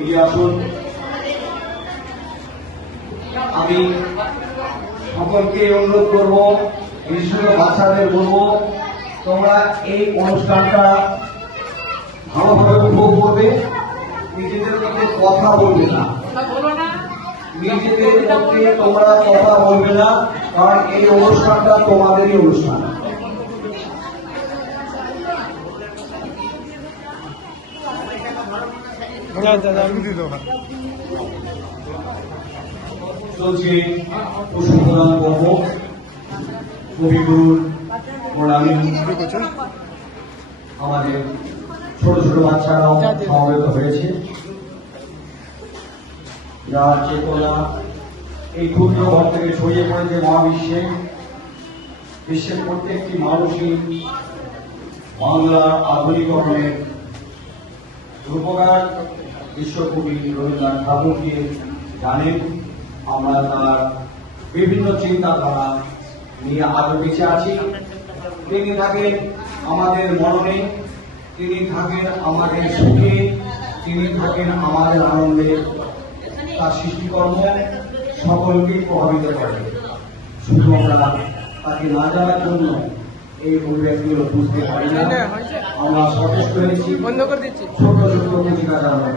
এগিয়ে আসুন। আমি সকলকে অনুরোধ করব, বিশেষ বাচ্চাদের বলবো, তোমরা এই অনুষ্ঠানটা ভালোভাবে উপভোগ করবে, নিজেদের মধ্যে কথা বলবে না, নিজেদের মধ্যে তোমরা কথা বলবে না, কারণ এই অনুষ্ঠানটা তোমাদেরই অনুষ্ঠান। চলছে পুষ্পদান পর্ব। কবিগুরুর প্রণামী। আমাদের ছোট ছোট বাচ্চারাও সমবেত হয়েছে, যার চেতনা এই ক্ষুদ্র ঘর থেকে ছড়িয়ে পড়েছে মহাবিশ্বে। বিশ্বের প্রত্যেকটি মানুষই বাংলার আধুনিকরণের রূপকার বিশ্বকবি রবীন্দ্রনাথ ঠাকুরকে জানেন। আমরা তার বিভিন্ন চিন্তাধারা নিয়ে আরো বেঁচে আছি। তিনি থাকেন আমাদের মননে, তিনি থাকেন আমাদের সুখে, তিনি থাকেন আমাদের আনন্দে। তার সৃষ্টিকর্ম সকলকে প্রভাবিত করে। শুধু আমরা তাকে না জানার জন্য এই অভিব্যক্তিগুলো বুঝতে পারি না। আমরা সচেষ্ট হয়েছি ছোট ছোট ভূমিকা জানার।